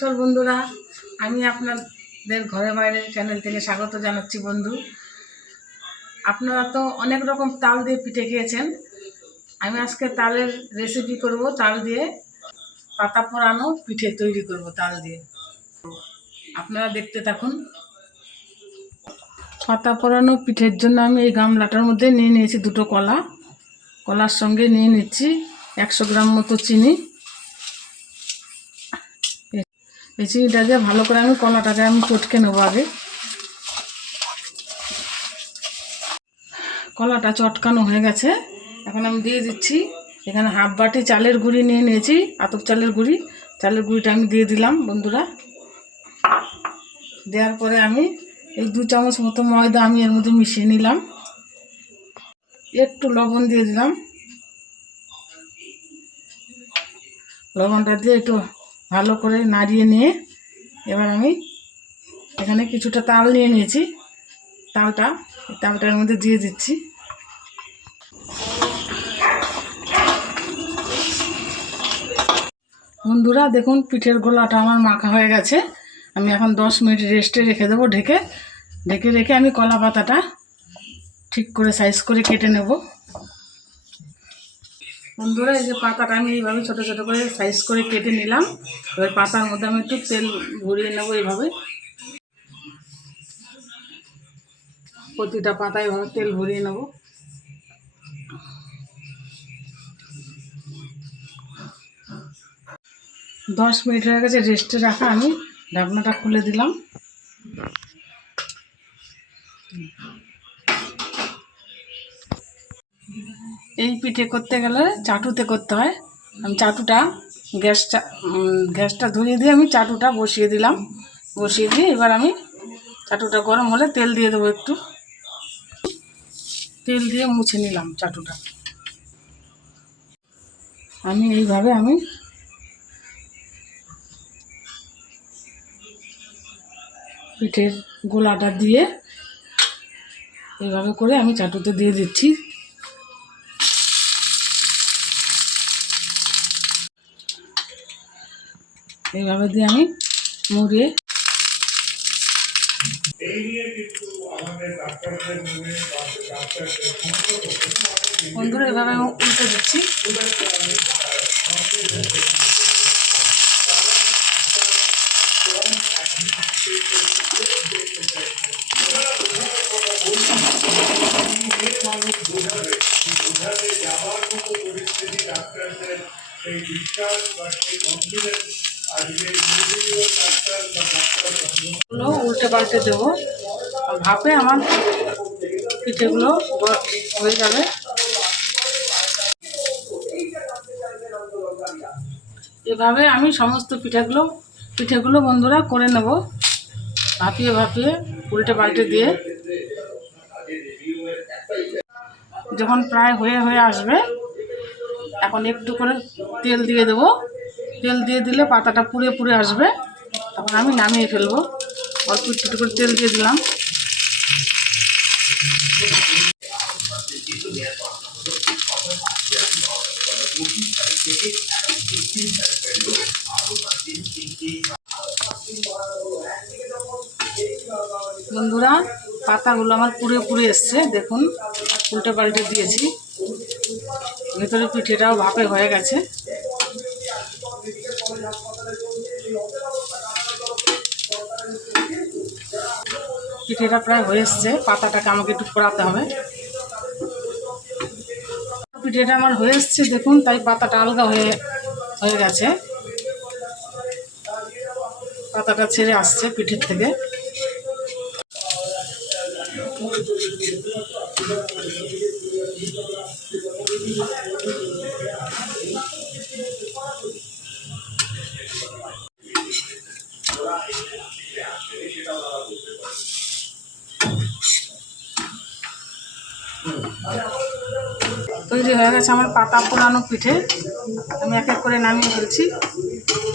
নমস্কার বন্ধুরা, আমি আপনাদের ঘরে বাইরে চ্যানেল থেকে স্বাগত জানাচ্ছি। বন্ধু, আপনারা তো অনেক রকম তাল দিয়ে পিঠে খেয়েছেন। আমি আজকে তালের রেসিপি করব। তাল দিয়ে পাতা পোড়ানো পিঠে তৈরি করব তাল দিয়ে। আপনারা দেখতে থাকুন। পাতা পোড়ানো পিঠের জন্য আমি এই গামলাটার মধ্যে নিয়ে নিয়েছি দুটো কলা। কলার সঙ্গে নিয়ে নিচ্ছি 100 গ্রাম মতো চিনি। এই চিনিটা দিয়ে ভালো করে কলাটাকে চটকে নেবো। আগে কলাটা চটকানো হয়ে গেছে, এখন আমি দিয়ে দিচ্ছি এখানে হাফ বাটি চালের গুঁড়ি নিয়ে নিয়েছি, আতপ চালের গুঁড়ি। চালের গুঁড়িটা আমি দিয়ে দিলাম বন্ধুরা। দেওয়ার পরে আমি এই 2 চামচ মতো ময়দা আমি এর মধ্যে মিশিয়ে নিলাম। একটু লবণ দিয়ে দিলাম। লবণটা দিয়ে একটু ভালো করে নাড়িয়ে নিয়ে এবার আমি এখানে কিছুটা তাল নিয়ে নিয়েছি। তালটার মধ্যে দিয়ে দিচ্ছি। বন্ধুরা দেখুন, পিঠের গোলাটা আমার মাখা হয়ে গেছে। আমি এখন 10 মিনিট রেস্টে রেখে দেবো। ঢেকে রেখে আমি কলা পাতাটা ঠিক করে সাইজ করে কেটে নেব। বন্ধুরা, এই যে পাতাটা আমি এইভাবে ছোটো ছোটো করে সাইজ করে কেটে নিলাম। এবার পাতার মধ্যে আমি একটু তেল ভরিয়ে নেবো। এইভাবে প্রতিটা পাতায় এভাবে তেল ভরিয়ে নেব। দশ মিনিট হয়ে গেছে রেস্টে রাখা। আমি ঢাকনাটা খুলে দিলাম। এই পিঠে করতে গেলে চাটুতে করতে হয়। আমি চাটুটা গ্যাসটা ধরিয়ে দিয়ে আমি চাটুটা বসিয়ে দিলাম। বসিয়ে দিয়ে এবার আমি চাটুটা গরম হলে তেল দিয়ে দেবো। একটু তেল দিয়ে মুছে নিলাম চাটুটা। আমি এইভাবে পিঠের গোলাটা দিয়ে এইভাবে করে আমি চাটুতে দিয়ে দিচ্ছি। এইভাবে দিয়ে আমি মুড়িয়ে বন্ধুরা এভাবে আমি উল্টে দিচ্ছি। উল্টে পাল্টে দেবো। ভাপে আমার পিঠেগুলো হয়ে যাবে। এভাবে আমি সমস্ত পিঠেগুলো বন্ধুরা করে নেব। ভাপিয়ে উল্টে পাল্টে দিয়ে যখন প্রায় হয়ে আসবে, এখন একটু করে তেল দিয়ে দেবো। তেল দিয়ে দিলে পাতাটা পুড়ে আসবে। তখন আমি নামিয়ে ফেলবো। অল্প একটু করে তেল দিয়ে দিলাম। বন্ধুরা, পাতাগুলো আমার পুড়ে এসছে। দেখুন, উল্টে পাল্টে দিয়েছি। ভেতরে পিঠেটাও ভাপে হয়ে গেছে। পিঠেটা প্রায় হয়ে এসছে। পাতাটাকে আমাকে একটু পোড়াতে হবে। পিঠেটা আমার হয়ে এসছে দেখুন, তাই পাতাটা আলগা হয়ে গেছে। পাতাটা ছেড়ে আসছে পিঠের থেকে। তৈরি হয়ে গেছে আমার পাতা পোড়ানো পিঠে। আমি এক এক করে নামিয়ে ফেলছি।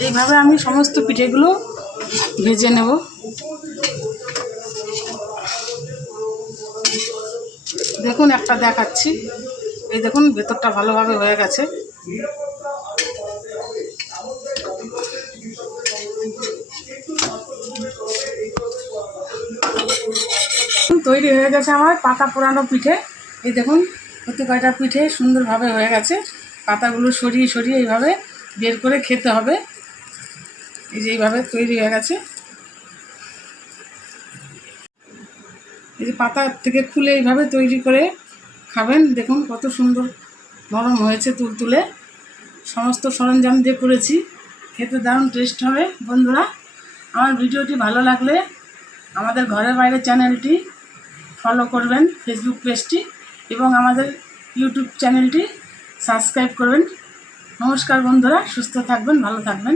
এইভাবে আমি সমস্ত পিঠেগুলো ভেজে নেব। দেখুন, একটা দেখাচ্ছি। এই দেখুন, ভেতরটা ভালোভাবে হয়ে গেছে। তৈরি হয়ে গেছে আমার পাতা পোড়ানো পিঠে। এই দেখুন প্রতি কয়টা পিঠে সুন্দরভাবে হয়ে গেছে। পাতাগুলো সরিয়ে সরিয়ে এইভাবে বের করে খেতে হবে। এই যে এইভাবে তৈরি হয়ে গেছে। এই যে পাতা থেকে খুলে এইভাবে তৈরি করে খাবেন। দেখুন কত সুন্দর নরম হয়েছে তুলতুলে। সমস্ত সরঞ্জাম দিয়ে করেছি, খেতে দারুণ টেস্ট হবে। বন্ধুরা, আমার ভিডিওটি ভালো লাগলে আমাদের ঘরের বাইরে চ্যানেলটি ফলো করবেন, ফেসবুক পেজটি, এবং আমাদের ইউটিউব চ্যানেলটি সাবস্ক্রাইব করবেন। নমস্কার বন্ধুরা, সুস্থ থাকবেন, ভালো থাকবেন।